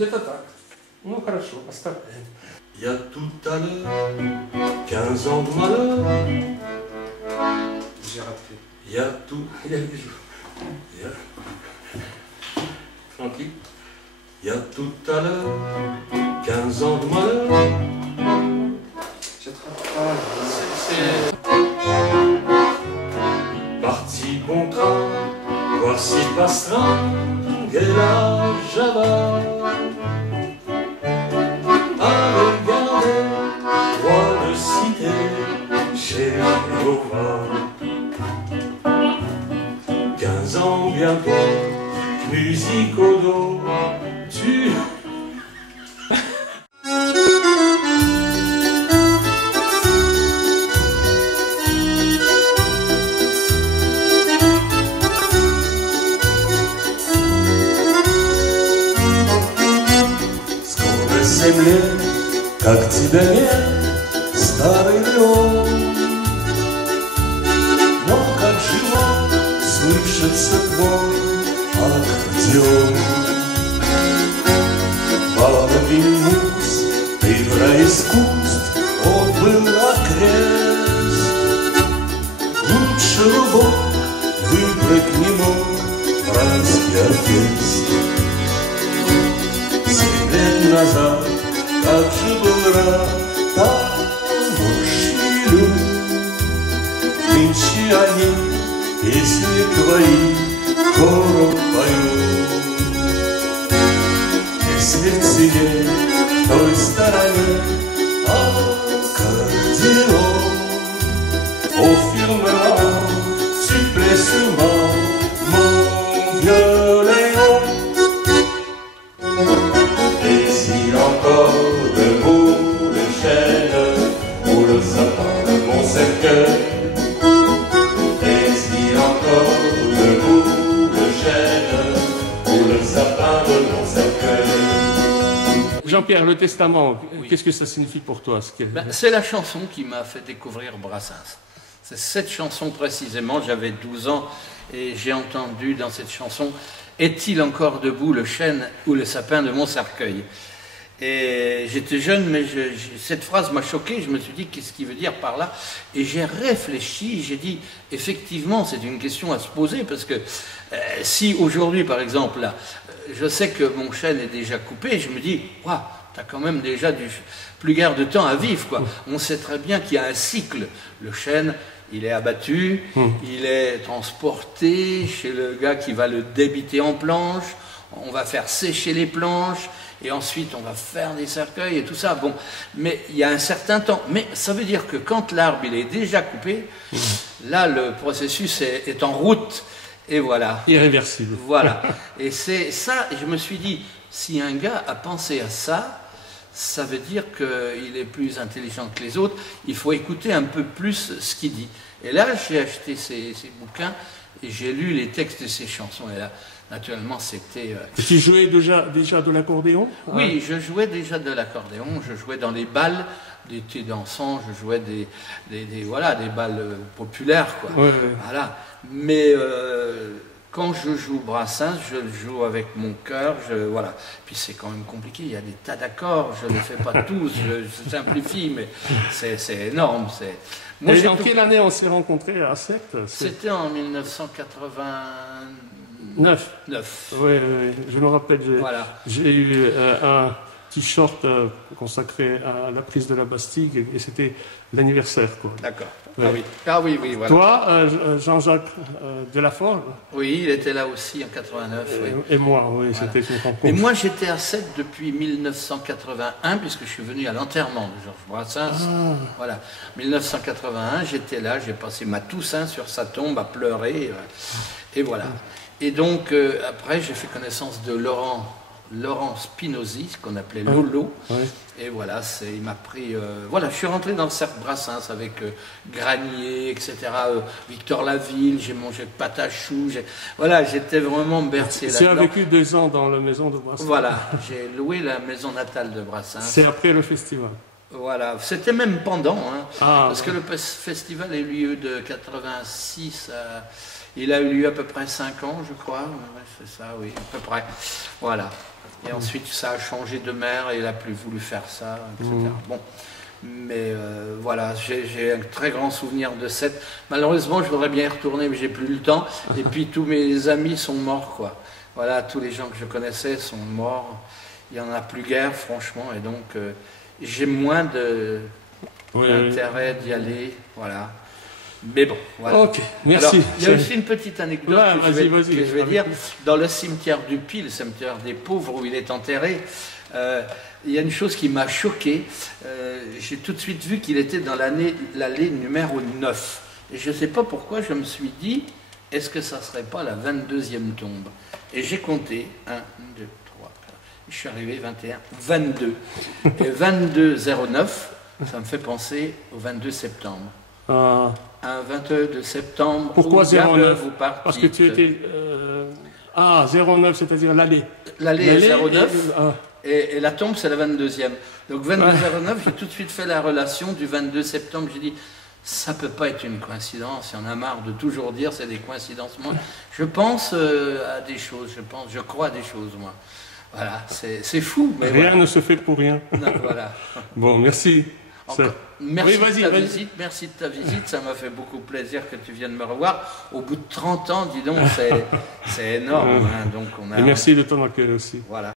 где-то так. Ну хорошо, оставляем. Il y a tout à l'heure 15 ans de malheur. J'ai raté. Il y a tout. Il y a des jours. Il y a... Tranquille. Il y a tout à l'heure 15 ans de malheur. Parti bon train, voici Pastringue et la Java. À regarder, roi de cité, chez Léopard. 15 ans bientôt, musique au dos, tu... Земле, как тебя нет, старый лед. Но как живо слышится твой аккордеон. Половинус, ты в рай искусств отбыл окрест. Лучше рубок выбрать не мог братский оркестр. 7 лет назад, как же был рад тамошний люд. Нынче они песни твои хором поют. Если в цене в той стороне аккордеон, au firmament tu plais sur mon violon. Est-il encore debout le chêne ou le sapin de mon cercueil? Est-il encore debout le chêne ou le sapin de mon cercueil? Jean-Pierre, le testament, qu'est-ce que ça signifie pour toi? C'est la chanson qui m'a fait découvrir Brassens. C'est cette chanson précisément, j'avais 12 ans et j'ai entendu dans cette chanson « Est-il encore debout le chêne ou le sapin de mon cercueil ?» Et j'étais jeune, mais cette phrase m'a choqué, je me suis dit « Qu'est-ce qu'il veut dire par là ?» Et j'ai réfléchi, j'ai dit « Effectivement, c'est une question à se poser, parce que si aujourd'hui, par exemple, là, je sais que mon chêne est déjà coupé, je me dis « Waouh, t'as quand même déjà du plus guère de temps à vivre, quoi. » On sait très bien qu'il y a un cycle. Le chêne, il est abattu, il est transporté chez le gars qui va le débiter en planches, on va faire sécher les planches, et ensuite on va faire des cercueils et tout ça. Bon, mais il y a un certain temps. Mais ça veut dire que quand l'arbre il est déjà coupé, là le processus est en route, et voilà. Irréversible. Voilà. Et c'est ça, je me suis dit, si un gars a pensé à ça, ça veut dire qu'il est plus intelligent que les autres, il faut écouter un peu plus ce qu'il dit. Et là, j'ai acheté ces bouquins et j'ai lu les textes de ces chansons. Et là, naturellement, c'était... Tu jouais déjà de l'accordéon? Oui, je jouais déjà de l'accordéon, je jouais dans les balles d'été dansant, je jouais des balles populaires, quoi. Ouais. Voilà. Mais... quand je joue Brassens, je le joue avec mon cœur, voilà. Puis c'est quand même compliqué, il y a des tas d'accords, je ne les fais pas tous, je simplifie, mais c'est énorme. Moi, en quelle année on s'est rencontrés à Sète? C'était en 1989. Oui, je me rappelle, j'ai eu un t-shirt consacré à la prise de la Bastille, et c'était l'anniversaire, quoi. D'accord. Ouais. Ah oui, voilà. Toi, Jean-Jacques Delaforge? Oui, il était là aussi en 89. Oui. Et moi, oui, voilà. C'était une rencontre. Mais moi, j'étais à Sète depuis 1981, puisque je suis venu à l'enterrement de Georges Brassens. Ah. Voilà. 1981, j'étais là, j'ai passé ma Toussaint sur sa tombe à pleurer. Et voilà. Et donc, après, j'ai fait connaissance de Laurent Spinozzi, ce qu'on appelait Lolo. Oui. Et voilà, il m'a pris... voilà, je suis rentré dans le cercle Brassens avec Granier, etc., Victor Laville, j'ai mangé pâte à choux. Voilà, j'étais vraiment bercé là-dedans. Tu as vécu 2 ans dans la maison de Brassens. Voilà, j'ai loué la maison natale de Brassens. C'est après le festival. Voilà, c'était même pendant, hein, parce que le festival a eu lieu de 86 à Il a eu lieu à peu près 5 ans, je crois. Ouais, c'est ça, oui, à peu près. Voilà. Et ensuite, ça a changé de maire et il n'a plus voulu faire ça, etc. Bon. Mais voilà, j'ai un très grand souvenir de cette. Malheureusement, je voudrais bien y retourner, mais j'ai plus le temps. Et puis, tous mes amis sont morts, quoi. Voilà, tous les gens que je connaissais sont morts. Il n'y en a plus guère, franchement. Et donc, j'ai moins d'intérêt d'y aller. Voilà. Mais bon, voilà. Ok, merci. Alors, il y a aussi une petite anecdote que je vais dire. Dans le cimetière du Pi, le cimetière des pauvres où il est enterré, il y a une chose qui m'a choqué. J'ai tout de suite vu qu'il était dans l'allée numéro 9. Et je ne sais pas pourquoi je me suis dit, est-ce que ça ne serait pas la 22e tombe? Et j'ai compté, 1, 2, 3, 4, je suis arrivé 21, 22. Et 2209, ça me fait penser au 22 septembre. Un 22 septembre. Pourquoi 09? Vous partez. Parce que tu étais. 09, c'est-à-dire l'allée. L'allée est 09 et la tombe c'est la 22e. Donc 2209, j'ai tout de suite fait la relation du 22 septembre. J'ai dit, ça peut pas être une coïncidence. Il y en a marre de toujours dire c'est des coïncidences. Moi, je pense à des choses. Je crois à des choses, moi. Voilà, c'est fou. Mais rien ne se fait pour rien. Non, voilà. Bon, merci. Merci de ta visite, ça m'a fait beaucoup plaisir que tu viennes me revoir. Au bout de 30 ans, dis donc, c'est énorme. Hein, donc et merci de ton accueil aussi. Voilà.